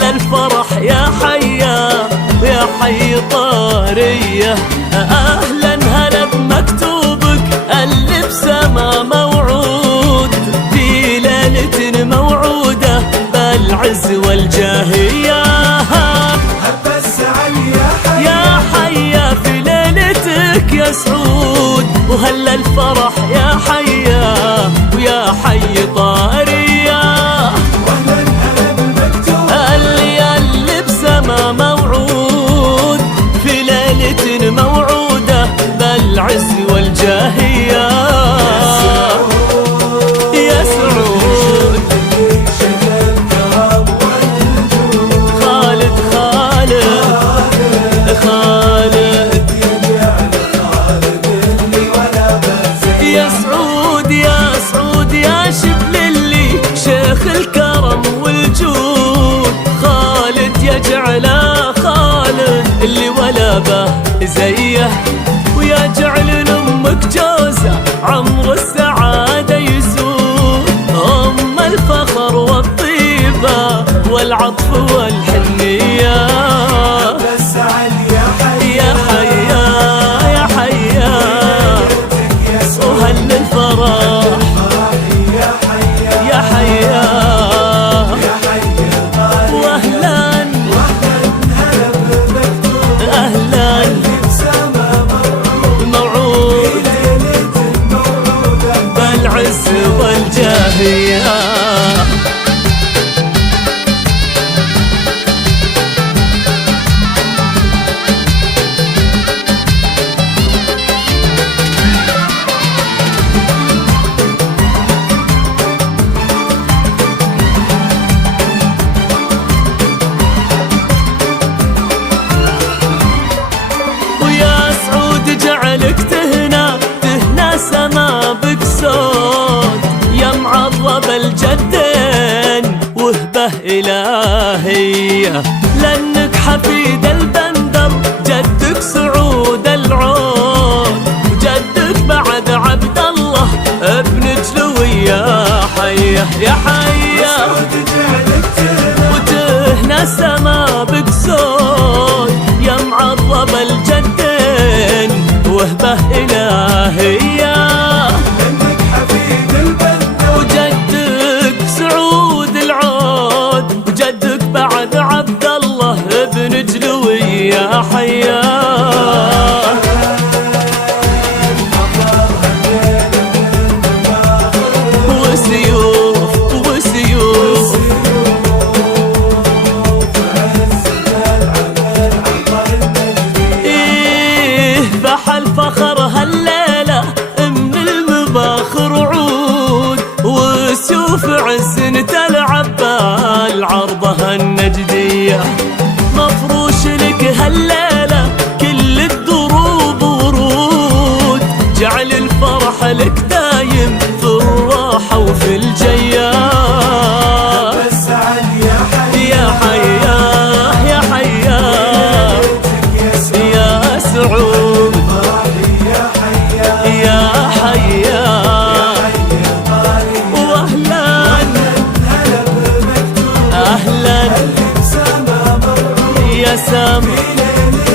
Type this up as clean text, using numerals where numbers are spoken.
وهلا الفرح يا حيا يا حي طارية. أهلا هلا بمكتوبك اللي بسما موعود، في ليلة موعودة بالعز والجاهية. هب السعد يا حيا في ليلتك يا سعود، وهلا الفرح يا حيا ويا حي طارية. واهلا هلا بالمكتوب اللي بسما موعود، في ليلة موعودة بالعز والجاهية. يا سعود خالد خالد خالد يا سعود يا سعود يا شبل اللي شيخ الكرم والجود. خالد يجعله خالد اللي ولا به زيه، ويا جعل لأمك جوزة عمر السعادة يسود. أم الفخر والطيبة والعطف والحنية. السعد يا حي يا حيا يا حيا وهل الفرح يا حي يا حيا. يا حي واهلا هلا بالمكتوب اهلا اللي بسما موعود ليلة موعودة بالعز والجاهية. ويا سعود جعلك تهنى تهنى سما بك صوت، يا معظم الجدين وهبة إلهية. لأنك حفيد البندر جدك سعود العود، وجدك بعد عبد الله ابن جلوي. يا حيه يا حيه جعلك تهنى وتهنى سما بك صوت، يا معظم الجدين وهبة إلهية. انك حفيد البندر وجدك سعود العود، وجدك بعد عبد الله ابن جلوي. يا حياه وسيوف وسيوف إيه بحل فخر هالليلة من المباخر عود، وسيوف عزن تلعب بالعرضة النجدية. مفروش لك هالليلة كل الدروب ورود، جعل الفرح لك دايم في الراحة وفي الجياه. السعد يا حي يا حياه يا حياه يا سعود يا حي يا حياه. واهلا هلا بالمكتوب اهلا اللي بسما موعودة يا سام ليلة